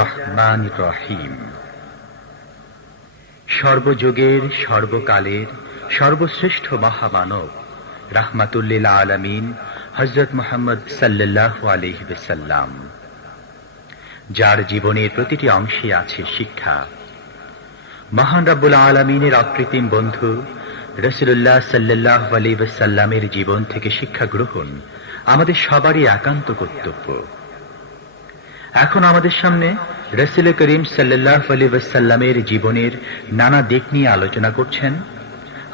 রহমান রহিম সর্বযুগের সর্বকালের সর্বশ্রেষ্ঠ মহামানব রাহমাতুল্লিল আলমিন হজরত মোহাম্মদ সাল্লাহ আলহিবাল্লাম যার জীবনের প্রতিটি অংশে আছে শিক্ষা মহান রাবুল আলমিনের অকৃত্রিম বন্ধু রসুল্লাহ সাল্লাহ আলহিবাল্লামের জীবন থেকে শিক্ষা গ্রহণ আমাদের সবারই একান্ত কর্তব্য এখন আমাদের সামনে রসিল করিম সাল্লাহ আলী ওয়াসাল্লামের জীবনের নানা দিক নিয়ে আলোচনা করছেন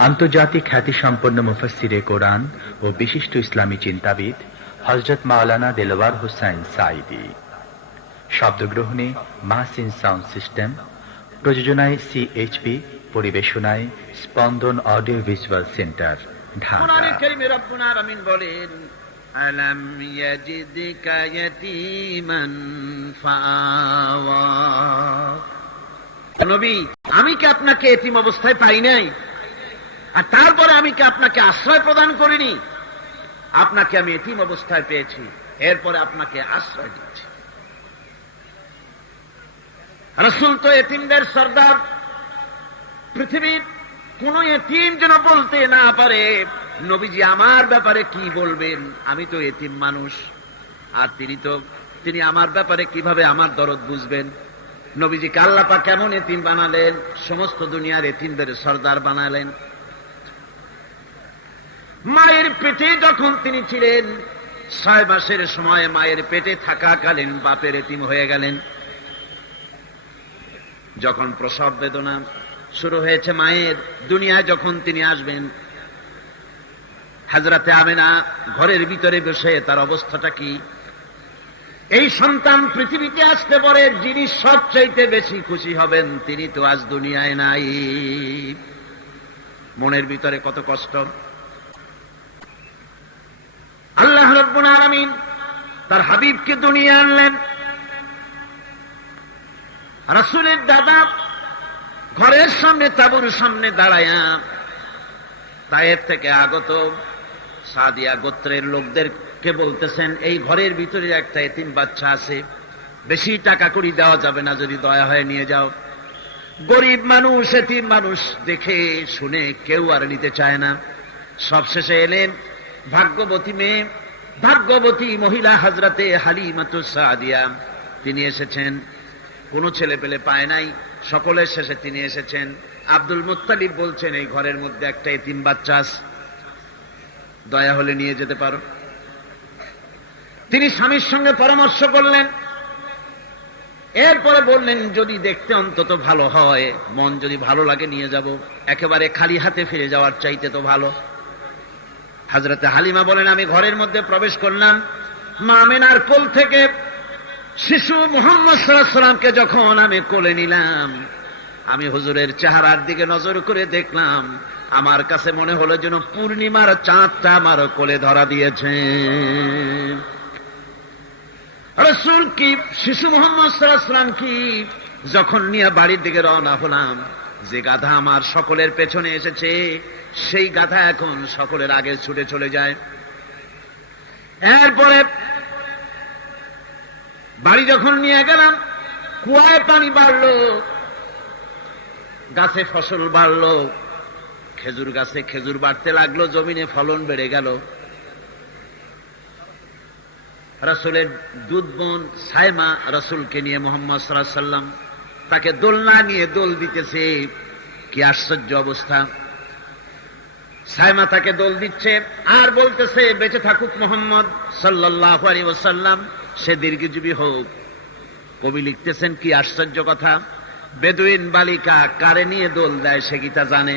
আন্তর্জাতিক খ্যাতিসম্পন্ন মুফাসিরে কোরআন ও বিশিষ্ট ইসলামী চিন্তাবিদ হজরত মাওলানা দেলোয়ার হুসাইন সাইদি শব্দগ্রহণে মাহসিন সাউন্ড সিস্টেম প্রযোজনায় সিএইচপি পরিবেশনায় স্পন্দন অডিও ভিজুয়াল সেন্টার ঢাকা ألم يجدك يتيما فآوى নবী আমি কি আপনাকে এতিম অবস্থায় পাই নাই আর তারপরে আমি কি আপনাকে আশ্রয় প্রদান করিনি আপনাকে আমি এতিম অবস্থায় পেয়েছি এরপরে আপনাকে আশ্রয় দিচ্ছি রসুল তো এতিমদের সর্দার পৃথিবীর কোন এতিম যেন বলতে না পারে নবীজি আমার ব্যাপারে কি বলবেন আমি তো এতিম মানুষ আর তিনি তো তিনি আমার ব্যাপারে কিভাবে আমার দরদ বুঝবেন নবীজি কাল্লাপা কেমন এতিম বানালেন সমস্ত দুনিয়ার এতিমদের সর্দার বানালেন মায়ের পেটে যখন তিনি ছিলেন ছয় মাসের সময় মায়ের পেটে থাকাকালীন বাপের এতিম হয়ে গেলেন যখন প্রসব বেদনা শুরু হয়েছে মায়ের দুনিয়ায় যখন তিনি আসবেন হাজরাতে আমেনা ঘরের ভিতরে বসে তার অবস্থাটা কি এই সন্তান পৃথিবীতে আসতে পারে যিনি সবচাইতে বেশি খুশি হবেন তিনি তো আজ দুনিয়ায় নাই মনের ভিতরে কত কষ্ট আল্লাহ রব্বুল আলমিন তার হাবিবকে দুনিয়া আনলেন রাসুলের দাদা ঘরের সামনে তাবুর সামনে দাঁড়ায়া তায়ের থেকে আগত সাদিয়া গোত্রের লোকদেরকে বলতেছেন এই ঘরের ভিতরে একটা এতিম বাচ্চা আছে বেশি টাকা করি দেওয়া যাবে না যদি দয়া হয়ে নিয়ে যাও গরিব মানুষ এতিম মানুষ দেখে শুনে কেউ আর নিতে চায় না সবশেষে এলেন ভাগ্যবতী মেয়ে ভাগ্যবতী মহিলা হাজরাতে হালিমাতু সাদিয়া তিনি এসেছেন কোনো ছেলে পেলে পায় নাই সকলের শেষে তিনি এসেছেন আব্দুল মুতালিব বলছেন এই ঘরের মধ্যে একটা এতিম বাচ্চা আছে দয়া হলে নিয়ে যেতে পারো তিনি স্বামীর সঙ্গে পরামর্শ করলেন এরপরে বললেন যদি দেখতে অন্তত ভালো হয় মন যদি ভালো লাগে নিয়ে যাব একেবারে খালি হাতে ফিরে যাওয়ার চাইতে তো ভালো হাজরতে হালিমা বলেন আমি ঘরের মধ্যে প্রবেশ করলাম মামেনার কোল থেকে শিশু মোহাম্মদ সাল্লামকে যখন আমি কোলে নিলাম আমি হুজুরের চেহারার দিকে নজর করে দেখলাম আমার কাছে মনে হলো যেন পূর্ণিমার চাঁদটা আমার কোলে ধরা দিয়েছে রসুল কি শিশু মোহাম্মদ সাল্লাম কি যখন নিয়ে বাড়ির দিকে রওনা হলাম যে গাধা আমার সকলের পেছনে এসেছে সেই গাধা এখন সকলের আগে ছুটে চলে যায় এরপরে বাড়ি যখন নিয়ে গেলাম কুয়ায় পানি বাড়ল গাছে ফসল বাড়লো খেজুর গাছে খেজুর বাড়তে লাগলো জমিনে ফলন বেড়ে গেল রসুলের দুধ বোন সাইমা রসুলকে নিয়ে মোহাম্মদ সাল্লাম তাকে দোল না নিয়ে দোল দিতেছে কি আশ্চর্য অবস্থা সাইমা তাকে দোল দিচ্ছে আর বলতেছে বেঁচে থাকুক মোহাম্মদ সাল্লাহ আলী ওসাল্লাম সে দীর্ঘজীবী হোক কবি লিখতেছেন কি আশ্চর্য কথা বেদুইন বালিকা কারে নিয়ে দোল দেয় সে গীতা জানে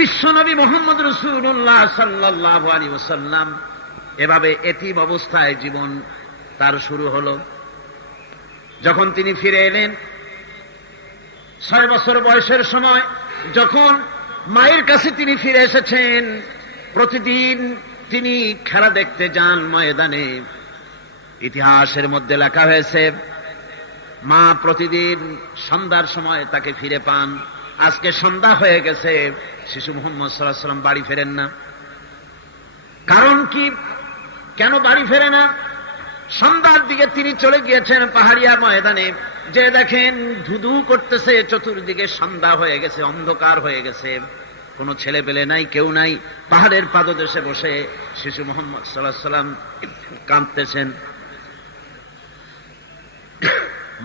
বিশ্বনবী মোহাম্মদ রসুল্লাহ সাল্লাহ আলী ওসাল্লাম এভাবে এতিম অবস্থায় জীবন তার শুরু হল যখন তিনি ফিরে এলেন ছয় বছর বয়সের সময় যখন মায়ের কাছে তিনি ফিরে এসেছেন প্রতিদিন তিনি খেলা দেখতে যান ময়দানে ইতিহাসের মধ্যে লেখা হয়েছে মা প্রতিদিন সন্ধ্যার সময় তাকে ফিরে পান আজকে সন্ধ্যা হয়ে গেছে শিশু মোহাম্মদ সাল্লাহ সাল্লাম বাড়ি ফেরেন না কারণ কি কেন বাড়ি ফেরে না সন্ধ্যার দিকে তিনি চলে গিয়েছেন পাহাড়িয়া ময়দানে যে দেখেন ধুধু করতেছে চতুর্দিকে সন্ধ্যা হয়ে গেছে অন্ধকার হয়ে গেছে কোনো ছেলে পেলে নাই কেউ নাই পাহাড়ের পাদদেশে বসে শিশু মোহাম্মদ সাল্লাহ সাল্লাম কাঁদতেছেন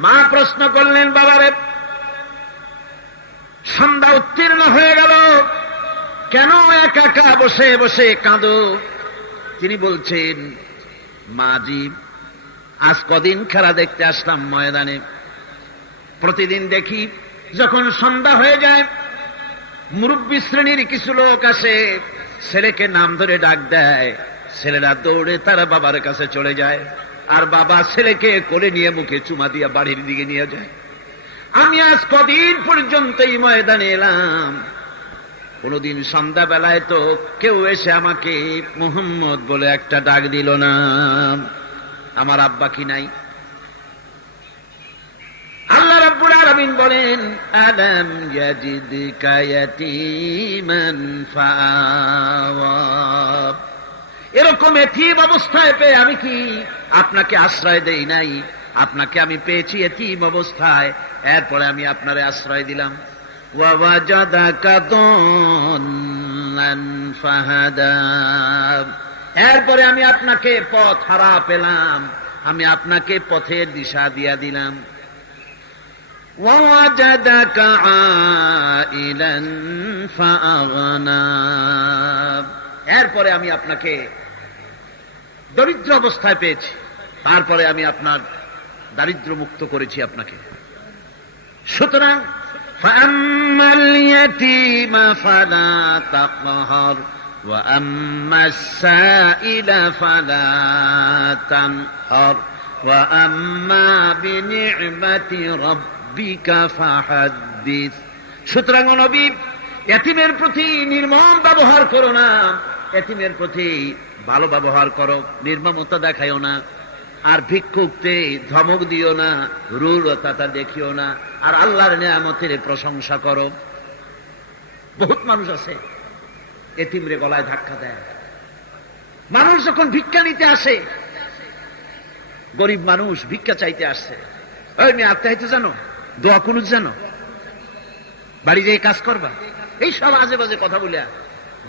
মা প্রশ্ন করলেন বাবারে সন্ধ্যা উত্তীর্ণ হয়ে গেল কেন একা একা বসে বসে কাঁদো তিনি বলছেন মাজি আজ কদিন খেলা দেখতে আসলাম ময়দানে প্রতিদিন দেখি যখন সন্ধ্যা হয়ে যায় মুরব্বী শ্রেণীর কিছু লোক আসে ছেলেকে নাম ধরে ডাক দেয় ছেলেরা দৌড়ে তারা বাবার কাছে চলে যায় আর বাবা ছেলেকে কোলে নিয়ে মুখে চুমা দিয়া বাড়ির দিকে নিয়ে যায় আমি আজ কদিন পর্যন্ত এই ময়দানে এলাম কোনদিন সন্ধ্যাবেলায় তো কেউ এসে আমাকে মোহাম্মদ বলে একটা ডাক দিল না আমার আব্বা কি নাই আল্লাহ রাব্বুল আরবিন বলেন আদম ইয়াজিদকা কায়াতি ফাআওয়া এরকম এথিম অবস্থায় পেয়ে আমি কি আপনাকে আশ্রয় দেই নাই আপনাকে আমি পেয়েছি এতিম অবস্থায় এরপরে আমি আপনারে আশ্রয় দিলাম ওয়াওয়াজাদাকা দল্লান ফাহাদা এরপরে আমি আপনাকে পথ হারা পেলাম আমি আপনাকে পথের দিশা দিয়া দিলাম ووجدك عائلا فأغنى এরপরে আমি আপনাকে দরিদ্র অবস্থায় পেয়েছি তারপরে আমি আপনার দারিদ্র মুক্ত করেছি আপনাকে সুতরাং فأما اليتيم فلا تقهر وأما السائل فلا تنهر وأما بنعمة ربك فحدث সুতরাং ও নবী এতিমের প্রতি নির্মম ব্যবহার করো না এতিমের প্রতি ভালো ব্যবহার করো নির্মমতা দেখাইও না আর ভিক্ষুককে ধমক দিও না রুরতা দেখিও না আর আল্লাহর নিয়ামতের প্রশংসা করো বহুত মানুষ আছে এতিমরে গলায় ধাক্কা দেয় মানুষ যখন ভিক্ষা নিতে আসে গরিব মানুষ ভিক্ষা চাইতে আসছে ওই মেয়ে আত্মাহিত জানো দোয়া কুনুজ জানো বাড়ি যেয়ে কাজ করবা এই সব আজে বাজে কথা বলিয়া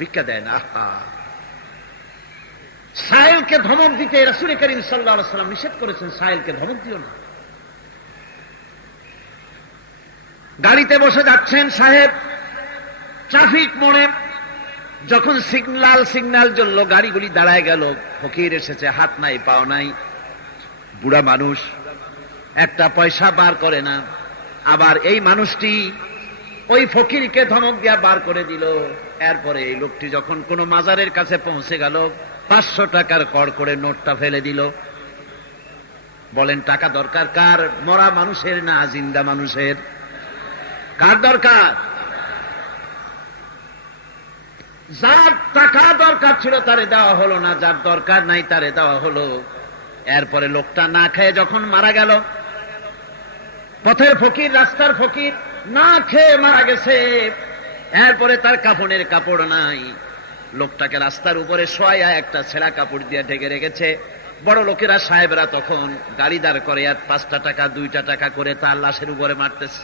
ভিক্ষা দেয় না আহা সাহেলকে ধমক দিতে রাসুল করিম সাল্লা সাল্লাম নিষেধ করেছেন সাহেলকে ধমক দিও না গাড়িতে বসে যাচ্ছেন সাহেব ট্রাফিক মোড়ে যখন সিগনাল সিগনাল জ্বলল গাড়িগুলি দাঁড়ায় গেল ফকির এসেছে হাত নাই পাও নাই বুড়া মানুষ একটা পয়সা বার করে না আবার এই মানুষটি ওই ফকিরকে ধমক দিয়া বার করে দিল এরপরে এই লোকটি যখন কোনো মাজারের কাছে পৌঁছে গেল পাঁচশো টাকার কর করে নোটটা ফেলে দিল বলেন টাকা দরকার কার মরা মানুষের না জিন্দা মানুষের কার দরকার যার টাকা দরকার ছিল তারে দেওয়া হলো না যার দরকার নাই তারে দেওয়া হলো এরপরে লোকটা না খেয়ে যখন মারা গেল পথের ফকির রাস্তার ফকির না খেয়ে মারা গেছে এরপরে তার কাপড়ের কাপড় নাই লোকটাকে রাস্তার উপরে শোয়া একটা ছেঁড়া কাপড় দিয়ে ঢেকে রেখেছে বড় লোকেরা সাহেবরা তখন গাড়ি দাঁড় করে আর পাঁচটা টাকা দুইটা টাকা করে তার লাশের উপরে মারতেছে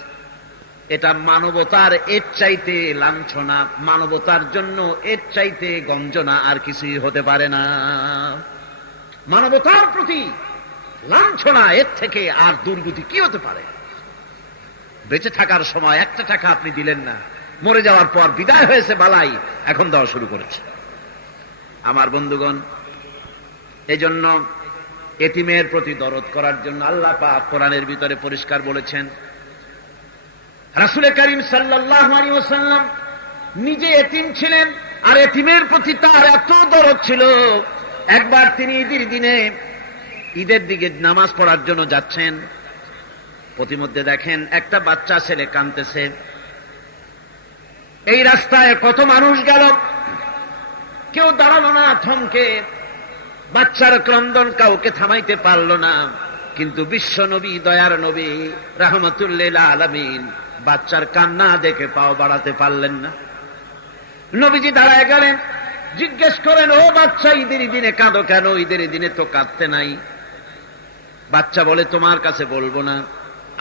এটা মানবতার এর চাইতে লাঞ্ছনা মানবতার জন্য এর চাইতে গঞ্জনা আর কিছুই হতে পারে না মানবতার প্রতি লাঞ্ছনা এর থেকে আর দুর্গতি কি হতে পারে বেঁচে থাকার সময় একটা টাকা আপনি দিলেন না মরে যাওয়ার পর বিদায় হয়েছে বালাই এখন দেওয়া শুরু করেছে আমার বন্ধুগণ এজন্য এটিমের প্রতি দরদ করার জন্য আল্লাহ পাক কোরআনের ভিতরে পরিষ্কার বলেছেন রাসুলের করিম সাল্লাম নিজে এতিম ছিলেন আর এতিমের প্রতি তার এত দরদ ছিল একবার তিনি ঈদের দিনে ঈদের দিকে নামাজ পড়ার জন্য যাচ্ছেন প্রতিমধ্যে দেখেন একটা বাচ্চা ছেলে কানতেছে। এই রাস্তায় কত মানুষ গেল কেউ দাঁড়ালো না থমকে বাচ্চার ক্রন্দন কাউকে থামাইতে পারল না কিন্তু বিশ্ব নবী দয়ার নবী রাহমাতুল্লিল আলমিন বাচ্চার কান্না দেখে পাও বাড়াতে পারলেন না নবীজি দাঁড়ায় গেলেন জিজ্ঞেস করেন ও বাচ্চা ঈদের দিনে কাঁদো কেন ঈদের দিনে তো কাঁদতে নাই বাচ্চা বলে তোমার কাছে বলবো না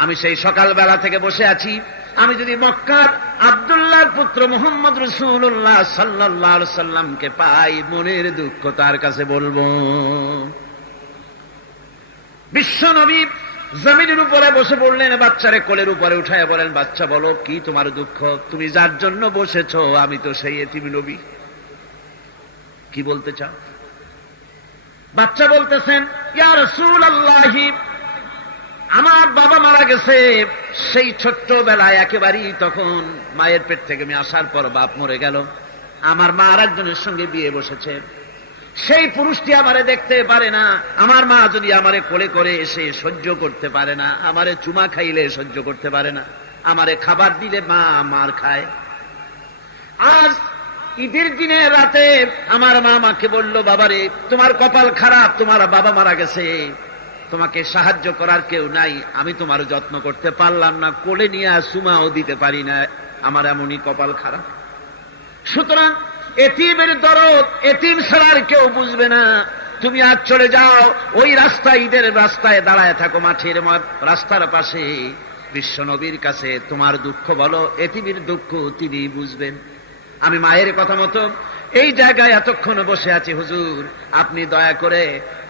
আমি সেই সকালবেলা থেকে বসে আছি আমি যদি মক্কার আবদুল্লাহর পুত্র মোহাম্মদ রসুল্লাহ সাল্লাহ সাল্লামকে পাই মনের দুঃখ তার কাছে বলবো বিশ্ব নবী জমিনের উপরে বসে পড়লেন বাচ্চারে কোলের উপরে উঠায় বলেন বাচ্চা বলো কি তোমার দুঃখ তুমি যার জন্য বসেছ আমি তো সেই এতিম নবী কি বলতে চাও বাচ্চা বলতেছেন ইয়ার সুল আল্লাহিব আমার বাবা মারা গেছে সেই ছোট্ট বেলায় একেবারেই তখন মায়ের পেট থেকে আমি আসার পর বাপ মরে গেল আমার মা আর একজনের সঙ্গে বিয়ে বসেছে সেই পুরুষটি আমারে দেখতে পারে না আমার মা যদি আমারে কোলে করে এসে সহ্য করতে পারে না আমারে চুমা খাইলে সহ্য করতে পারে না আমারে খাবার দিলে মা মার খায় আর ঈদের দিনে রাতে আমার মা আমাকে বলল বাবারে তোমার কপাল খারাপ তোমার বাবা মারা গেছে তোমাকে সাহায্য করার কেউ নাই আমি তোমার যত্ন করতে পারলাম না কোলে নিয়ে সুমাও দিতে পারি না আমার এমনই কপাল খারাপ সুতরাং এতিমের দরদ এতিম ছাড়ার কেউ বুঝবে না তুমি আজ চলে যাও ওই রাস্তা ঈদের রাস্তায় দাঁড়ায় থাকো মাঠের রাস্তার পাশে বিশ্ব নবীর কাছে তোমার দুঃখ বলো এতিমের দুঃখ তিনি বুঝবেন আমি মায়ের কথা মতো এই জায়গায় এতক্ষণ বসে আছি হুজুর আপনি দয়া করে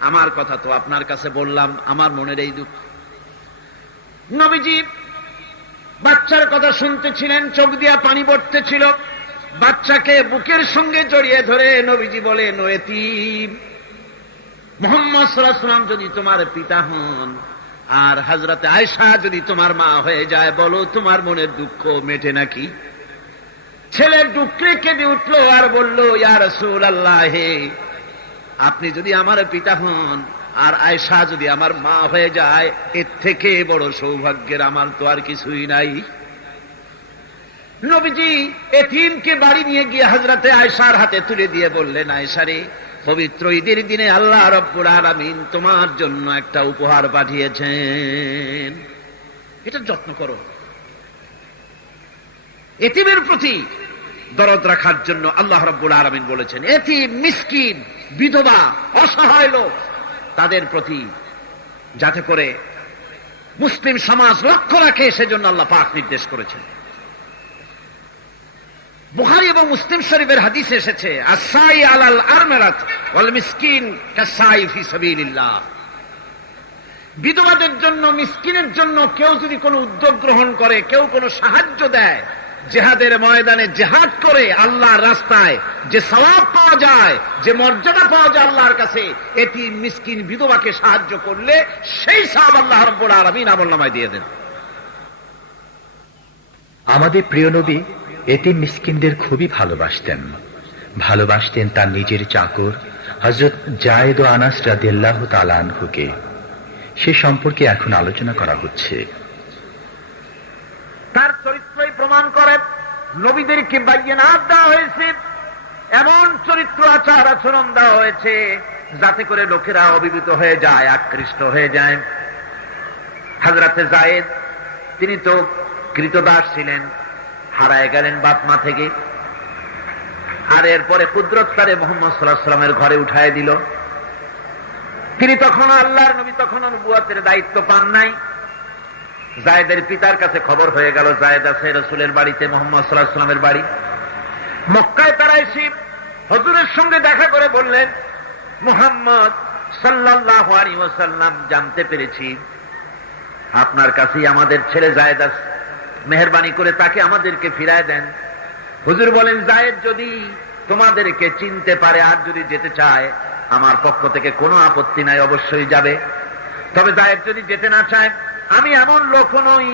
আমার কথা তো আপনার কাছে বললাম আমার মনের এই দুঃখ নবীজি বাচ্চার কথা শুনতেছিলেন চোখ দিয়া পানি পড়তেছিল বাচ্চাকে বুকের সঙ্গে জড়িয়ে ধরে নবীজি বলে নয়েতি মোহাম্মদ সাল্লাম যদি তোমার পিতা হন আর হাজরাতে আয়সা যদি তোমার মা হয়ে যায় বলো তোমার মনের দুঃখ মেটে নাকি ছেলে ডুকরে কেঁদে উঠল আর বলল ইয়ার সুল আল্লাহ আপনি যদি আমার পিতা হন আর আয়সা যদি আমার মা হয়ে যায় এর থেকে বড় সৌভাগ্যের আমার তো আর কিছুই নাই নবীজি এতিমকে বাড়ি নিয়ে গিয়ে হাজরাতে আয়সার হাতে তুলে দিয়ে বললেন আয়সারে পবিত্র ঈদের দিনে আল্লাহ রব্বুর আলামিন তোমার জন্য একটা উপহার পাঠিয়েছেন এটা যত্ন করো এতিমের প্রতি দরদ রাখার জন্য আল্লাহ রব্বুল আলমিন বলেছেন এটি মিসকিন বিধবা অসহায় লোক তাদের প্রতি যাতে করে মুসলিম সমাজ লক্ষ্য রাখে সেজন্য আল্লাহ পাক নির্দেশ করেছেন বুহারি এবং মুসলিম শরীফের হাদিস এসেছে আসাই আলাল আরমেরাত ওয়াল মিসকিন কাসাই ফি সাবিলিল্লাহ বিধবাদের জন্য মিসকিনের জন্য কেউ যদি কোনো উদ্যোগ গ্রহণ করে কেউ কোনো সাহায্য দেয় জেহাদের ময়দানে জেহাদ করে আল্লাহর রাস্তায় যে সবাব পাওয়া যায় যে মর্যাদা পাওয়া যায় আল্লাহর কাছে এটি মিসকিন বিধবাকে সাহায্য করলে সেই সাহাব আল্লাহ রব্বুল আলমিন আমল নামায় দিয়ে দেন আমাদের প্রিয় নবী এটি মিসকিনদের খুবই ভালোবাসতেন ভালোবাসতেন তার নিজের চাকর হজরত জায়দ আনাস রাদেল্লাহ তালানহুকে সে সম্পর্কে এখন আলোচনা করা হচ্ছে নবীদেরকে বাইয়ানাত দেওয়া হয়েছে এমন চরিত্র আচার আচরণ দেওয়া হয়েছে যাতে করে লোকেরা অভিভূত হয়ে যায় আকৃষ্ট হয়ে যায় হাজরাতে জায়েদ তিনি তো কৃতদাস ছিলেন হারায় গেলেন বাপ মা থেকে আর এরপরে কুদরত মোহাম্মদ সাল্লাহ সাল্লামের ঘরে উঠায় দিল তিনি তখন আল্লাহর নবী তখন বুয়াতের দায়িত্ব পান নাই জায়দের পিতার কাছে খবর হয়ে গেল জায়দ আছে রসুলের বাড়িতে মোহাম্মদ সাল্লাহামের বাড়ি মক্কায় তারা এসে হজুরের সঙ্গে দেখা করে বললেন মোহাম্মদ সাল্লাহ আলিমাসাল্লাম জানতে পেরেছি আপনার কাছেই আমাদের ছেলে জায়দ আছে মেহরবানি করে তাকে আমাদেরকে ফিরায় দেন হুজুর বলেন জায়দ যদি তোমাদেরকে চিনতে পারে আর যদি যেতে চায় আমার পক্ষ থেকে কোনো আপত্তি নাই অবশ্যই যাবে তবে জায়দ যদি যেতে না চায় আমি এমন লোক নই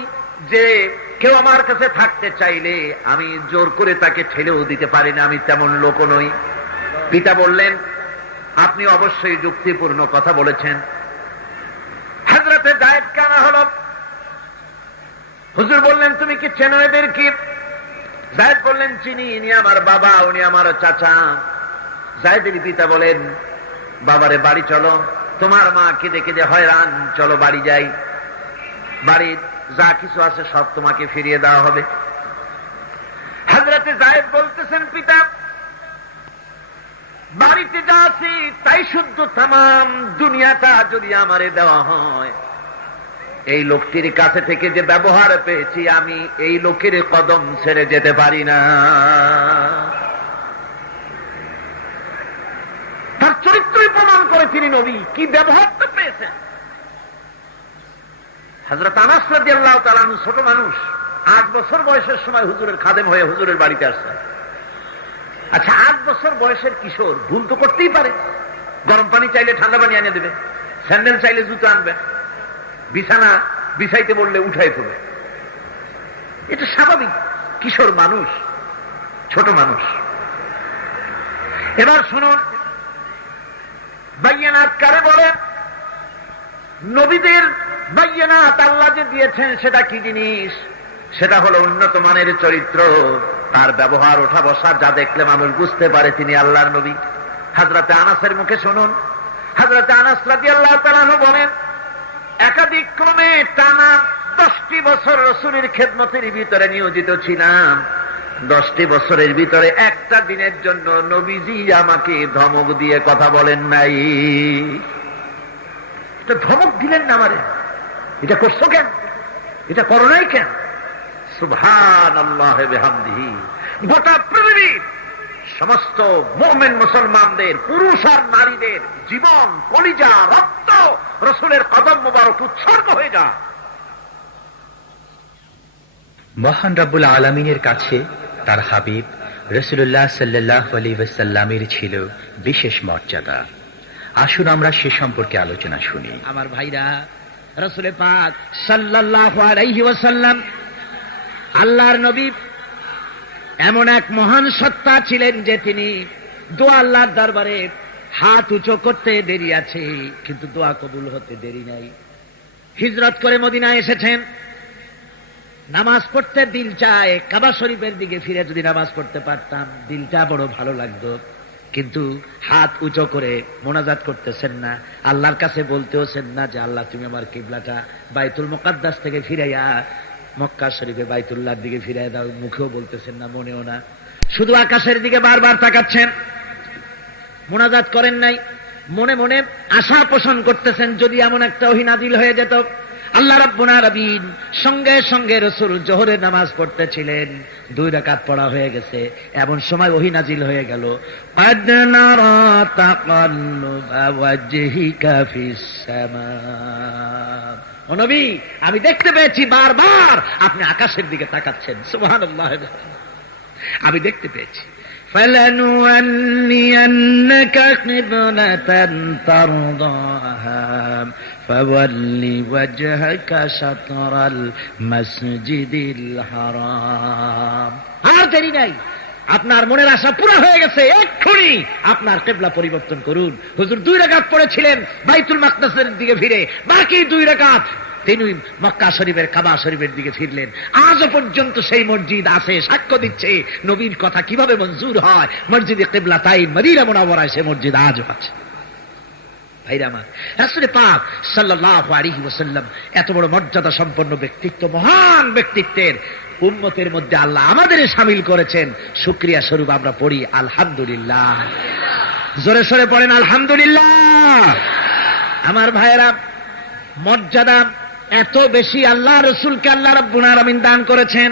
যে কেউ আমার কাছে থাকতে চাইলে আমি জোর করে তাকে ঠেলেও দিতে পারি না আমি তেমন লোক নই পিতা বললেন আপনি অবশ্যই যুক্তিপূর্ণ কথা বলেছেন হাজরাতে দায়ের কেনা হল হুজুর বললেন তুমি কি চেনো এদের কি জায়দ বললেন চিনি ইনি আমার বাবা উনি আমার চাচা জায়দের পিতা বলেন বাবারে বাড়ি চলো তোমার মা কেঁদে কেঁদে হয়রান চলো বাড়ি যাই বাড়ির যা কিছু আছে সব তোমাকে ফিরিয়ে দেওয়া হবে হাজরাতে জায়েদ বলতেছেন পিতা বাড়িতে যা আছে তাই শুদ্ধ তাম দুনিয়াটা যদি আমারে দেওয়া হয় এই লোকটির কাছে থেকে যে ব্যবহার পেয়েছি আমি এই লোকের কদম ছেড়ে যেতে পারি না তার চরিত্রই প্রমাণ করে তিনি নবী কি ব্যবহারটা পেয়েছেন হজরত আনাস রাজি আল্লাহ ছোট মানুষ আট বছর বয়সের সময় হুজুরের খাদেম হয়ে হুজুরের বাড়িতে আসছে আচ্ছা আট বছর বয়সের কিশোর ভুল তো করতেই পারে গরম পানি চাইলে ঠান্ডা পানি এনে দেবে স্যান্ডেল চাইলে জুতো আনবে বিছানা বিছাইতে বললে উঠাই দেবে এটা স্বাভাবিক কিশোর মানুষ ছোট মানুষ এবার শুনুন বাইয়ানাথ কারে বলে নবীদের বাইনাত আল্লাহ যে দিয়েছেন সেটা কি জিনিস সেটা হলো উন্নত মানের চরিত্র তার ব্যবহার ওঠা বসা যা দেখলে মানুষ বুঝতে পারে তিনি আল্লাহর নবী হাজরাতে আনাসের মুখে শুনুন হাজরাতে আনাস রাজি আল্লাহ তালানো বলেন একাধিক ক্রমে টানা দশটি বছর রসুলের খেদমতের ভিতরে নিয়োজিত ছিলাম দশটি বছরের ভিতরে একটা দিনের জন্য নবীজি আমাকে ধমক দিয়ে কথা বলেন নাই ধমক দিলেন না আমারে এটা করছো কেন এটা করো নাই কেন সুভান আল্লাহ গোটা পৃথিবীর সমস্ত মোমেন মুসলমানদের পুরুষ আর নারীদের জীবন কলিজা রক্ত রসুলের কদম মুবারক উৎসর্গ হয়ে যায় মহান রাবুল আলমিনের কাছে তার হাবিব রসুল্লাহ সাল্লাহ আলী ছিল বিশেষ মর্যাদা আসুন আমরা সে সম্পর্কে আলোচনা শুনি আমার ভাইরা রসুল পাক সাল্লাহ আলাইহি ওয়াসাল্লাম আল্লাহর নবী এমন এক মহান সত্তা ছিলেন যে তিনি দোয়া আল্লাহর দরবারে হাত উঁচু করতে দেরি আছে কিন্তু দোয়া কবুল হতে দেরি নাই হিজরত করে মদিনায় এসেছেন নামাজ পড়তে দিল চায় কাবা শরীফের দিকে ফিরে যদি নামাজ পড়তে পারতাম দিলটা বড় ভালো লাগতো কিন্তু হাত উঁচু করে মোনাজাত করতেছেন না আল্লাহর কাছে বলতেওছেন না যে আল্লাহ তুমি আমার কিবলাটা বাইতুল মোকাদ্দাস থেকে ফিরাইয়া মক্কা শরীফে বাইতুল্লাহর দিকে ফিরাই দাও মুখেও বলতেছেন না মনেও না শুধু আকাশের দিকে বারবার তাকাচ্ছেন মোনাজাত করেন নাই মনে মনে আশা পোষণ করতেছেন যদি এমন একটা অহিনাদিল হয়ে যেত আল্লাহ রাব্বুল রবিন সঙ্গে সঙ্গে রসুল জোহরের নামাজ পড়তেছিলেন দুই রাকাত পড়া হয়ে গেছে এমন সময় ওহি নাজিল হয়ে গেল আমি দেখতে পেয়েছি বারবার আপনি আকাশের দিকে তাকাচ্ছেন সুবহানাল্লাহ আমি দেখতে পেয়েছি فلنولينك قبلة ترضاها فول وجهك شطر المسجد الحرام আর দেরি নাই আপনার মনের আশা পুরা হয়ে গেছে এক্ষুনি আপনার কেবলা পরিবর্তন করুন হুজুর দুই রাকাত পড়েছিলেন বাইতুল মাকদাসের দিকে ফিরে বাকি দুই রাকাত তিনি মক্কা শরীফের কাবা শরীফের দিকে ফিরলেন আজও পর্যন্ত সেই মসজিদ আছে সাক্ষ্য দিচ্ছে নবীর কথা কিভাবে মঞ্জুর হয় মসজিদে কেবলা তাই মদিনা মোনাবরায় সে মসজিদ আজও আছে পাক সাল্লাহ আলিহি ওসাল্লাম এত বড় মর্যাদা সম্পন্ন ব্যক্তিত্ব মহান ব্যক্তিত্বের উম্মতের মধ্যে আল্লাহ আমাদের সামিল করেছেন সুক্রিয়া স্বরূপ আমরা পড়ি আলহামদুলিল্লাহ জোরে সরে পড়েন আলহামদুলিল্লাহ আমার ভাইয়েরা মর্যাদা এত বেশি আল্লাহ রসুলকে আল্লাহ রব্বুল দান করেছেন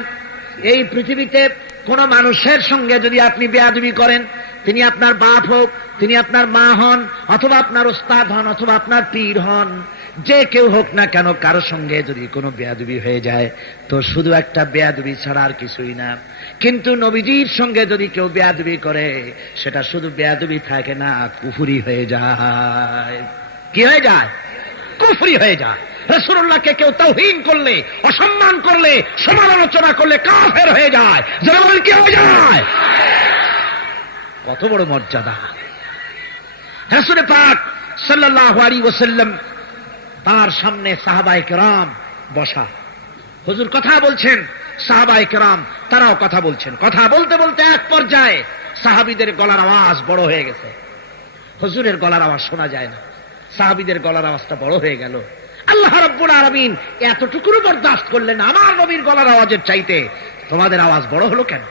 এই পৃথিবীতে কোন মানুষের সঙ্গে যদি আপনি বেয়াদুবি করেন তিনি আপনার বাপ হোক তিনি আপনার মা হন অথবা আপনার ওস্তাদ হন অথবা আপনার পীর হন যে কেউ হোক না কেন কারো সঙ্গে যদি কোনো বেয়াদুবি হয়ে যায় তো শুধু একটা বেয়াদুবি ছাড়া আর কিছুই না কিন্তু নবীজির সঙ্গে যদি কেউ বেয়াদুবি করে সেটা শুধু বেয়াদুবি থাকে না কুফুরি হয়ে যায় কি হয়ে যায় কুফুরি হয়ে যায় রসুল্লাহকে কেউ তৌহিন করলে অসম্মান করলে সমালোচনা করলে কাফের হয়ে যায় যারা বলেন কি হয়ে যায় কত বড় মর্যাদা হেসুরে পাক সাল্লাহ আলী ওসাল্লাম তার সামনে সাহাবাই কেরাম বসা হুজুর কথা বলছেন সাহাবাই কেরাম তারাও কথা বলছেন কথা বলতে বলতে এক পর্যায়ে সাহাবিদের গলার আওয়াজ বড় হয়ে গেছে হুজুরের গলার আওয়াজ শোনা যায় না সাহাবিদের গলার আওয়াজটা বড় হয়ে গেল আল্লাহ রব্বুল আরবিন এতটুকুরও বরদাস্ত করলেন আমার নবীর গলার আওয়াজের চাইতে তোমাদের আওয়াজ বড় হলো কেন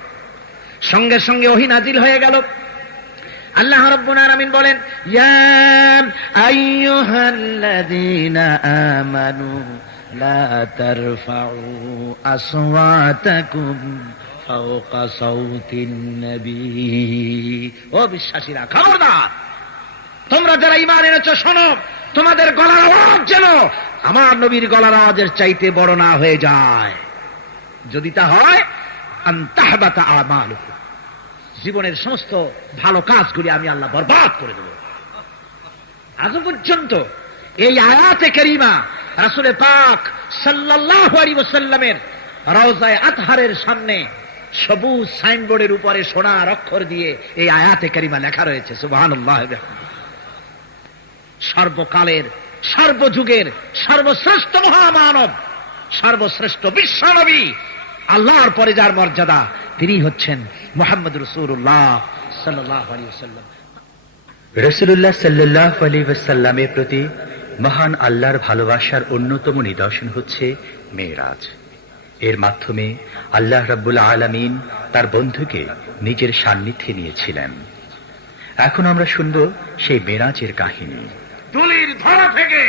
সঙ্গে সঙ্গে ওহি নাজিল হয়ে গেল আল্লাহ রব্বুল আলামিন বলেন ইয়া আইয়ুহাল্লাযীনা আমানু লা তারফাউ আসওয়াতাকুম ফাওকা সাউতিন নবী ও বিশ্বাসীরা খবরদার তোমরা যারা ইমান এনেছো শোনো তোমাদের গলার আওয়াজ যেন আমার নবীর গলার আওয়াজের চাইতে বড় না হয়ে যায় যদি তা হয় জীবনের সমস্ত ভালো কাজগুলি আমি আল্লাহ বরবাদ করে দেব আজ পর্যন্ত এই আয়াতে কেরিমা রাসুলে পাক সাল্লাহ আলী ওসাল্লামের রওজায় আতহারের সামনে সবুজ সাইনবোর্ডের উপরে সোনার অক্ষর দিয়ে এই আয়াতে কারিমা লেখা রয়েছে সুবাহ সর্বকালের সর্বযুগের সর্বশ্রেষ্ঠ মহামানব সর্বশ্রেষ্ঠ বিশ্বনবী আল্লাহর পরে যার মর্যাদা তিনি হচ্ছেন মোহাম্মদ রসুল্লাহ সাল্লাহ আলী রসুল্লাহ সাল্লাহ আলী প্রতি মহান আল্লাহর ভালোবাসার অন্যতম নিদর্শন হচ্ছে মেয়েরাজ এর মাধ্যমে আল্লাহ রাব্বুল আলমিন তার বন্ধুকে নিজের সান্নিধ্যে নিয়েছিলেন এখন আমরা শুনব সেই মেরাজের কাহিনী দলির ধরা থেকে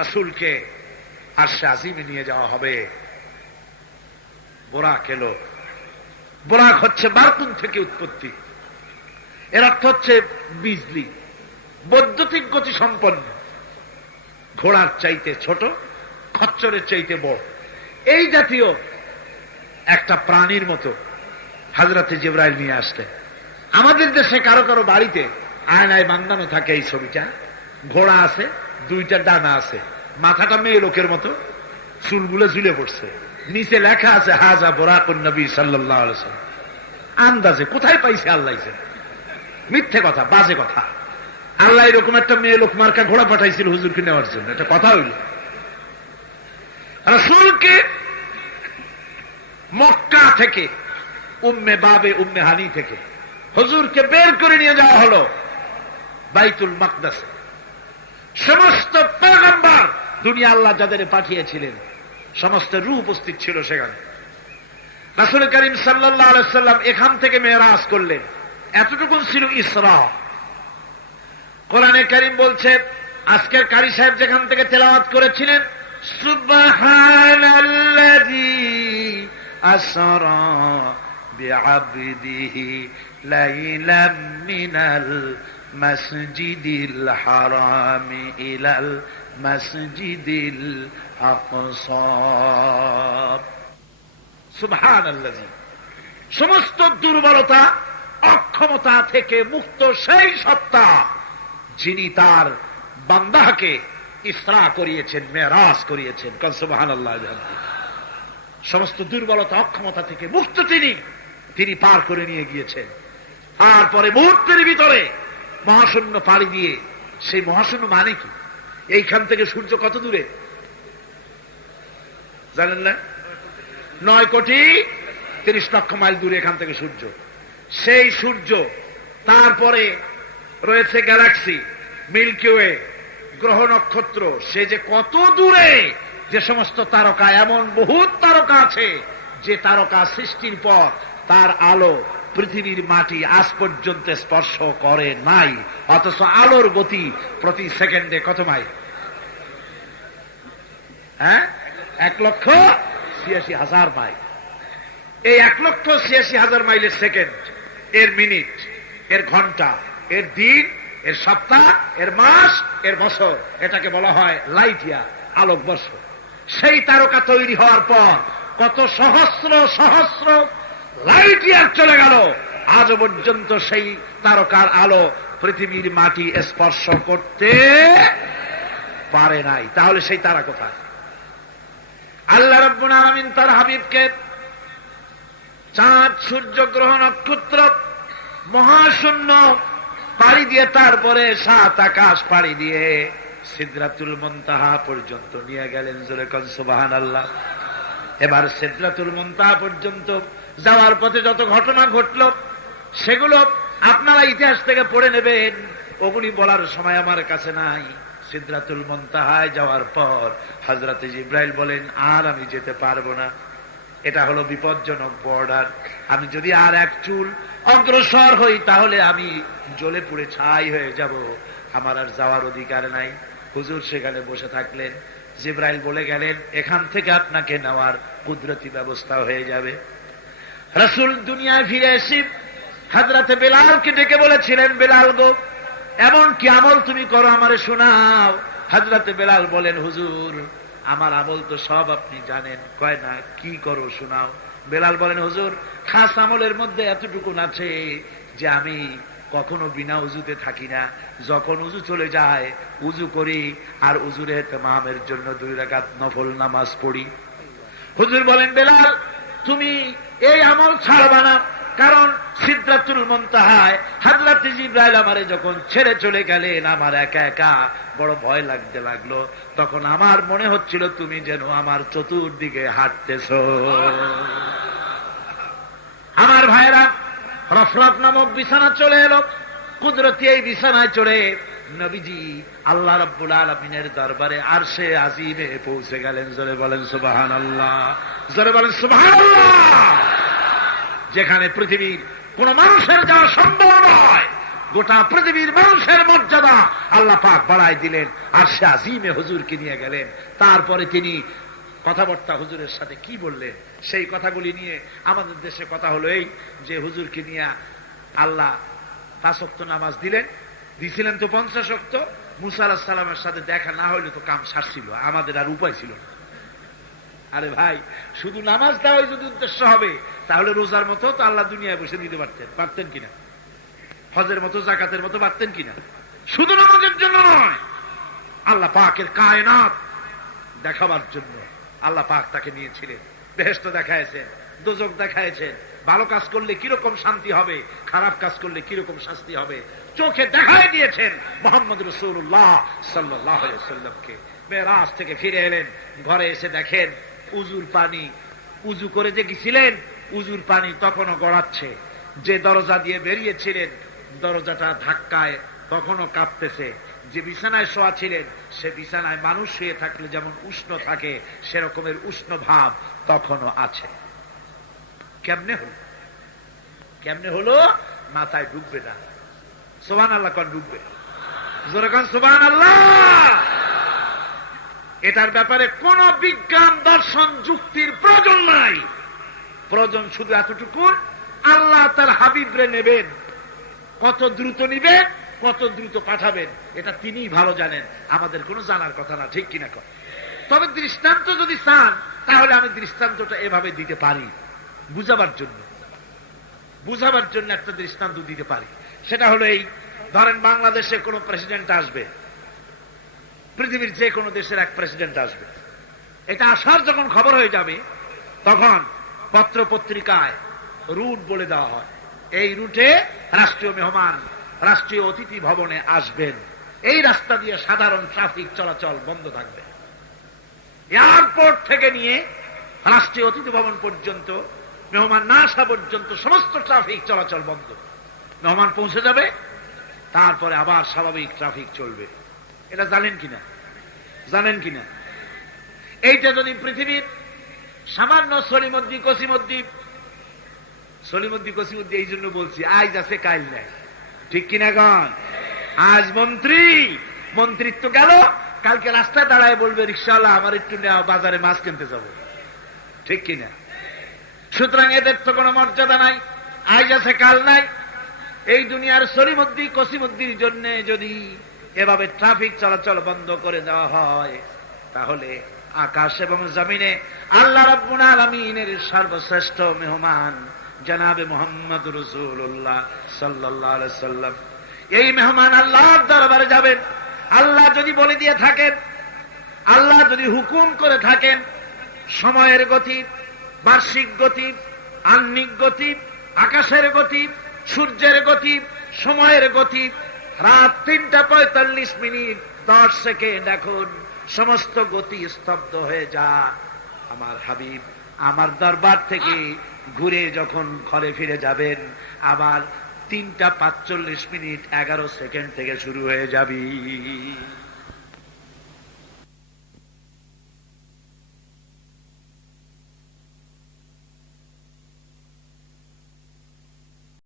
রাসুলকে আরশে আজিমে নিয়ে যাওয়া হবে বোরাক এলো বোরাক হচ্ছে বারকুন থেকে উৎপত্তি এর অর্থ হচ্ছে বিজলি বৈদ্যুতিক গতি সম্পন্ন ঘোড়ার চাইতে ছোট খচ্চরের চাইতে বড় এই জাতীয় একটা প্রাণীর মতো হাজরাতে জেবরাইল নিয়ে আসতে আমাদের দেশে কারো কারো বাড়িতে আয়নায় বান্ধানো থাকে এই ছবিটা ঘোড়া আছে দুইটা ডানা আছে মাথাটা মেয়ে লোকের মতো চুলগুলো ঝুলে পড়ছে নিচে লেখা আছে হাজা বোরাকুন নবী সাল্লাহ আন্দাজে কোথায় পাইছে আল্লাহ মিথ্যে কথা বাজে কথা আল্লাহ এরকম একটা মেয়ে লোক মার্কা ঘোড়া পাঠাইছিল হুজুরকে নেওয়ার জন্য একটা কথা হইল রসুলকে মক্কা থেকে উম্মে বাবে উম্মে হানি থেকে হুজুরকে বের করে নিয়ে যাওয়া হলো বাইতুল মাকদাসে সমস্ত পয়গম্বর দুনিয়া আল্লাহ যাদের পাঠিয়েছিলেন সমস্ত রু উপস্থিত ছিল সেখানে রাসুল করিম সাল্লাহ সাল্লাম এখান থেকে মেয়েরাজ করলেন এতটুকু ছিল ইসরা কোরআনে করিম বলছে আজকের কারি সাহেব যেখান থেকে তেলাওয়াত করেছিলেন সুবাহ মসজিদিল হারাম ইলাল মসজিদিল সুবহান সমস্ত দুর্বলতা অক্ষমতা থেকে মুক্ত সেই সত্তা যিনি তার বান্দাকে ইসরা করিয়েছেন মেরাজ করিয়েছেন সুবাহান আল্লাহ সমস্ত দুর্বলতা অক্ষমতা থেকে মুক্ত তিনি তিনি পার করে নিয়ে গিয়েছেন তারপরে মুহূর্তের ভিতরে মহাশূন্য পাড়ি দিয়ে সেই মহাশূন্য মানে কি এইখান থেকে সূর্য কত দূরে জানেন না নয় কোটি তিরিশ লক্ষ মাইল দূরে এখান থেকে সূর্য সেই সূর্য তারপরে রয়েছে গ্যালাক্সি মিল্কি ওয়ে গ্রহ নক্ষত্র সে যে কত দূরে যে সমস্ত তারকা এমন বহুত তারকা আছে যে তারকা সৃষ্টির পর তার আলো পৃথিবীর মাটি আজ পর্যন্ত স্পর্শ করে নাই অথচ আলোর গতি প্রতি সেকেন্ডে কত মাইল হ্যাঁ এক লক্ষ ছিয়াশি হাজার মাইল এই এক লক্ষ ছিয়াশি হাজার মাইলের সেকেন্ড এর মিনিট এর ঘন্টা এর দিন এর সপ্তাহ এর মাস এর বছর এটাকে বলা হয় লাইটিয়া আলোকবর্ষ সেই তারকা তৈরি হওয়ার পর কত সহস্র সহস্র লাইট ইয়ার চলে গেল আজ পর্যন্ত সেই তারকার আলো পৃথিবীর মাটি স্পর্শ করতে পারে নাই তাহলে সেই তারা কোথায় আল্লাহ রব্বুল আলমিন তার হাবিবকে চাঁদ সূর্য গ্রহ নক্ষত্র মহাশূন্য পাড়ি দিয়ে তারপরে সাত আকাশ পাড়ি দিয়ে সিদ্ধাতুল মন্তাহা পর্যন্ত নিয়ে গেলেন জোরে কনসুবাহান আল্লাহ এবার সিদ্ধাতুল মন্তাহা পর্যন্ত যাওয়ার পথে যত ঘটনা ঘটল সেগুলো আপনারা ইতিহাস থেকে পড়ে নেবেন ওগুলি বলার সময় আমার কাছে নাই সিদ্ধাতুল মন্তাহায় যাওয়ার পর হজরত ইব্রাহিম বলেন আর আমি যেতে পারবো না এটা হলো বিপজ্জনক বর্ডার আমি যদি আর এক চুল অগ্রসর হই তাহলে আমি জ্বলে পুড়ে ছাই হয়ে যাব আমার আর যাওয়ার অধিকার নাই হুজুর সেখানে বসে থাকলেন জিব্রাইল বলে গেলেন এখান থেকে আপনাকে নেওয়ার কুদরতি ব্যবস্থা হয়ে যাবে রসুল দুনিয়ায় ফিরে এসে হাজরাতে বেলালকে ডেকে বলেছিলেন বেলাল গো এমন কি আমল তুমি করো আমারে শোনাও হাজরাতে বেলাল বলেন হুজুর আমার আমল তো সব আপনি জানেন কয় না কি করো শোনাও বেলাল বলেন হুজুর খাস আমলের মধ্যে এতটুকু আছে যে আমি কখনো বিনা উজুতে থাকি না যখন উজু চলে যায় উজু করি আর উজুরে মামের জন্য দুই রাকাত নফল নামাজ পড়ি হুজুর বলেন বেলাল তুমি এই আমল ছাড়বা না কারণ সিদ্ধাতুল মন্তাহায় হাজলাতে জিব্রাইল আমারে যখন ছেড়ে চলে গেলেন আমার একা একা বড় ভয় লাগতে লাগলো তখন আমার মনে হচ্ছিল তুমি যেন আমার চতুর্দিকে হাঁটতেছ আমার ভাইরা রফরফ নামক বিছানা চলে এলো কুদরতি এই বিছানায় চড়ে নবীজি আল্লাহ রব্বুল আলমিনের দরবারে আর সে আজিমে পৌঁছে গেলেন জোরে বলেন সুবাহান আল্লাহ জোরে বলেন যেখানে পৃথিবীর কোন মানুষের যাওয়া সম্ভব নয় গোটা পৃথিবীর মানুষের মর্যাদা আল্লাহ পাক বাড়াই দিলেন আর সে আজিমে হুজুরকে নিয়ে গেলেন তারপরে তিনি কথাবার্তা হুজুরের সাথে কি বললেন সেই কথাগুলি নিয়ে আমাদের দেশে কথা হলো এই যে হুজুরকে নিয়ে আল্লাহ পাঁচক্ত নামাজ দিলেন দিছিলেন তো পঞ্চাশক্ত মুসা আলাহ সালামের সাথে দেখা না হইলে তো কাম সারছিল আমাদের আর উপায় ছিল না আরে ভাই শুধু নামাজ দেওয়াই যদি উদ্দেশ্য হবে তাহলে রোজার মতো তো আল্লাহ দুনিয়ায় বসে দিতে পারতেন পারতেন কিনা হজের মতো জাকাতের মতো পারতেন কিনা শুধু নামাজের জন্য নয় আল্লাহ পাকের কায়নাত দেখাবার জন্য আল্লাহ পাক তাকে নিয়েছিলেন বেহেস্ত দেখায়ছেন দোজক দেখায়ছেন ভালো কাজ করলে কিরকম শান্তি হবে খারাপ কাজ করলে কিরকম শাস্তি হবে চোখে দেখায় দিয়েছেন মোহাম্মদ রসুল্লাহ সাল্লাহ সাল্লামকে মেয়েরাজ থেকে ফিরে এলেন ঘরে এসে দেখেন উজুর পানি উজু করে যে গেছিলেন উজুর পানি তখনও গড়াচ্ছে যে দরজা দিয়ে বেরিয়েছিলেন দরজাটা ধাক্কায় তখনও কাঁপতেছে যে বিছানায় শোয়া ছিলেন সে বিছানায় মানুষ শুয়ে থাকলে যেমন উষ্ণ থাকে সেরকমের উষ্ণ ভাব তখনও আছে কেমনে হল কেমনে হলো মাথায় ডুববে না সোবান আল্লাহ কন ডুববে জোরে কন সোবান আল্লাহ এটার ব্যাপারে কোন বিজ্ঞান দর্শন যুক্তির প্রয়োজন নাই প্রয়োজন শুধু এতটুকু আল্লাহ তার হাবিবরে নেবেন কত দ্রুত নিবেন কত দ্রুত পাঠাবেন এটা তিনি ভালো জানেন আমাদের কোনো জানার কথা না ঠিক কিনা কর তবে দৃষ্টান্ত যদি চান তাহলে আমি দৃষ্টান্তটা এভাবে দিতে পারি বুঝাবার জন্য বুঝাবার জন্য একটা দৃষ্টান্ত দিতে পারি সেটা হলো এই ধরেন বাংলাদেশে কোনো প্রেসিডেন্ট আসবে পৃথিবীর যে কোনো দেশের এক প্রেসিডেন্ট আসবে এটা আসার যখন খবর হয়ে যাবে তখন পত্র পত্রিকায় রুট বলে দেওয়া হয় এই রুটে রাষ্ট্রীয় মেহমান রাষ্ট্রীয় অতিথি ভবনে আসবেন এই রাস্তা দিয়ে সাধারণ ট্রাফিক চলাচল বন্ধ থাকবে এয়ারপোর্ট থেকে নিয়ে রাষ্ট্রীয় অতিথি ভবন পর্যন্ত মেহমান না আসা পর্যন্ত সমস্ত ট্রাফিক চলাচল বন্ধ মেহমান পৌঁছে যাবে তারপরে আবার স্বাভাবিক ট্রাফিক চলবে এটা জানেন কিনা জানেন কিনা এইটা যদি পৃথিবীর সামান্য সলিমদ্দি কসিমদ্দি সলিমদ্দি কসিমদ্দি এই জন্য বলছি আজ আছে কাল নাই ঠিক কিনা গণ আজ মন্ত্রী মন্ত্রিত্ব গেল কালকে রাস্তা দাঁড়ায় বলবে রিক্সাওয়ালা আমার একটু নেওয়া বাজারে মাছ কিনতে যাব ঠিক কিনা সুতরাং এদের তো কোনো মর্যাদা নাই আজ আছে কাল নাই এই দুনিয়ার সলিমদ্দি কসিমদ্দির জন্য যদি এভাবে ট্রাফিক চলাচল বন্ধ করে দেওয়া হয় তাহলে আকাশ এবং জমিনে আল্লাহ রাব্বুল আলামিনের সর্বশ্রেষ্ঠ মেহমান জনাবে মোহাম্মদ রসুল্লাহ সাল্লাহ সাল্লাম এই মেহমান আল্লাহর দরবারে যাবেন আল্লাহ যদি বলে দিয়ে থাকেন আল্লাহ যদি হুকুম করে থাকেন সময়ের গতি বার্ষিক গতি আহ্নিক গতি আকাশের গতি সূর্যের গতি সময়ের গতি রাত তিনটা পঁয়তাল্লিশ মিনিট দশ সেকেন্ড এখন সমস্ত গতি স্তব্ধ হয়ে যা আমার হাবিব আমার দরবার থেকে ঘুরে যখন ঘরে ফিরে যাবেন আবার তিনটা পাঁচচল্লিশ মিনিট এগারো সেকেন্ড থেকে শুরু হয়ে যাবি